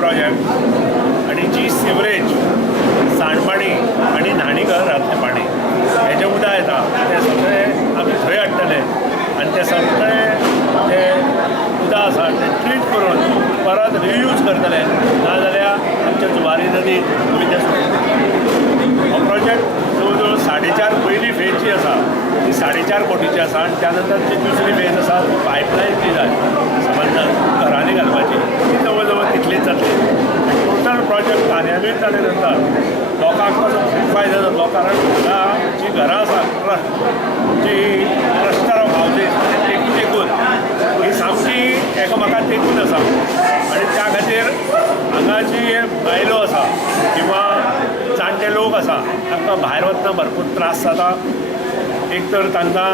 Project आणि जी sewerage सांडपाणी आणि न्हाणीघरांतलें पाणी हेजें उदक येता तें सगळें आमी थंय हाडटले आनी तें सगळें जें उदक आसा तें ट्रीट करून परत रियूज करतले नाजाल्यार आमच्या जुवारी नदीक आमी तें सोडटले. हो प्रोजेक्ट जवळ जवळ 4.5 पयली फेज जी आसा ती 4.5 कोटीची आसा आनी त्या नंतर जी दुसरी फेज आसा पायपलायन जी जाय समज घरांनी घालपाची ती जवळ जवळ तितलीच जातली. टोटल प्रोजेक्ट कार्यान्वीत जाले नंतर लोकांक ताचो खूब फायदो जातलो कारण हांगा जी घरां आसा जी क्लस्टर ऑफ हावजीस तेकून तेकून ही सामकी एकामेकाक तेकून आसा आनी त्या खातीर हांगा जी बायलो आसा किंवा जाणटे लोक आसा तांकां भायर वतना भरपूर त्रास जाता. एक तर तांकां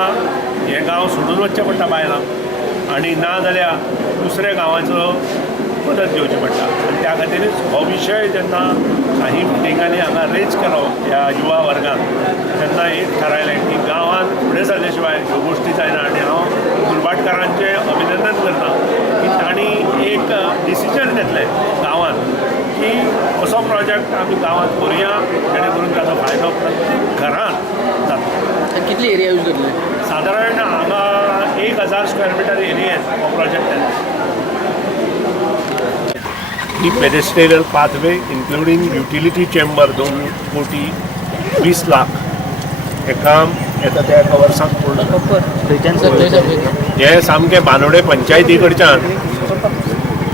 हे गांव सोडून वचचें पडटा बायलांक आनी ना जाल्यार दुसऱ्या गांवाचो मदत घेवची पडटा आनी त्या खातीरच हो विशय जेन्ना काही मिटिंगांनी हांगा रेज केलो ह्या युवा वर्गान तेन्ना एक थारायलें की गांवांत फुडें सरले शिवाय ह्यो गोश्टी जायना आनी हांव दुर्भाटकारांचें अभिनंदन करता की तांणी एक डिसिजन घेतलें गांवांत की असो प्रोजेक्ट आमी गांवांत करुया जेणे करून ताचो फायदो प्रत्येक घरांत जाता. कितली एरिया यूज करतले? सादारण हांगा 1000 स्क्वेअर मिटर एरियेंत हो प्रोजेक्ट येता. ही पेडेस्ट्रियल पाथवे इन्क्लुडींग युटिलिटी चेंबर 2 कोटी 20 लाख हे काम येता त्या एका वर्साक पूर्ण. हे सामकें बांदोडे पंचायती कडच्यान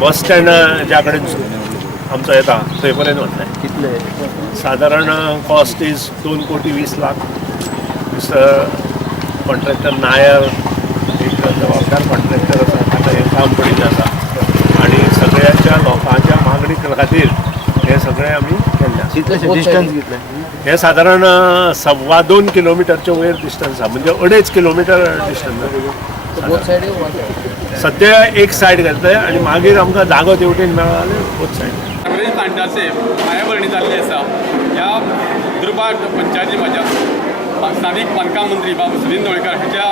बस स्टँडा कडेन आमचो येता थंय पर्यंत वतले. कितले? सादारण कॉस्ट इज 2 कोटी 20 लाख. कॉन्ट्रॅक्टर नायर एक जबाबदार कॉन्ट्रॅक्टर आसा ताका हें काम पडिल्लें आसा आनी सगळ्यांच्या लोकांच्या मागणी खातीर हे सगळें आमी केल्लें. कितले डिस्टन्स कितले? हे सादारण 2.25 किलोमिटरच्या वयर डिस्टन्स आसा म्हणजे 2.5 किलोमिटर डिस्टन्स. सद्या एक सायड घालतले आनी मागीर आमकां जागो तेवटेन मेळ्ळो जाल्यार बोथ सायड. काँग्रेस तांड्याचे पायाभरणी जाल्ली आसा. ह्या दुर्भाट पंचायती म्हाज्या स्थानीक बांदकाम मंत्री बाबा सुनील ढवळकर हाच्या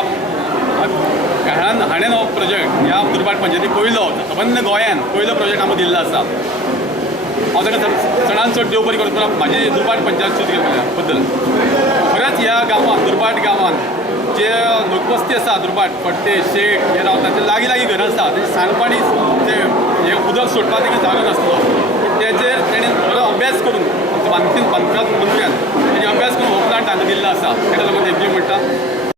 घरान हाणें हो प्रोजेक्ट ह्या दुर्भाट पंचायती पयलो सबंद गोंयान पयलो प्रोजेक्ट आमकां दिल्लो आसा. हांव ताका चडांत चड देव बरी करता म्हाजी दुर्भाट पंचायत चूज केल्या बद्दल. खरेंच ह्या गांवांत दुर्भाट गांवांत जे लोकवस्ती आसा दुर्भाट पट्टे शेट हे रावतात ते लागीं लागीं घरां आसा तेजे सांडपाणी ते हे उदक सोडपाक तेगे जागो नासलो पूण तेजेर तेणें बरो अभ्यास करून बांदकाम मंत्र्यान तेजे अभ्यास करून हो प्लांट हांगा दिल्लो आसा. ताका लागून एग्री म्हणटा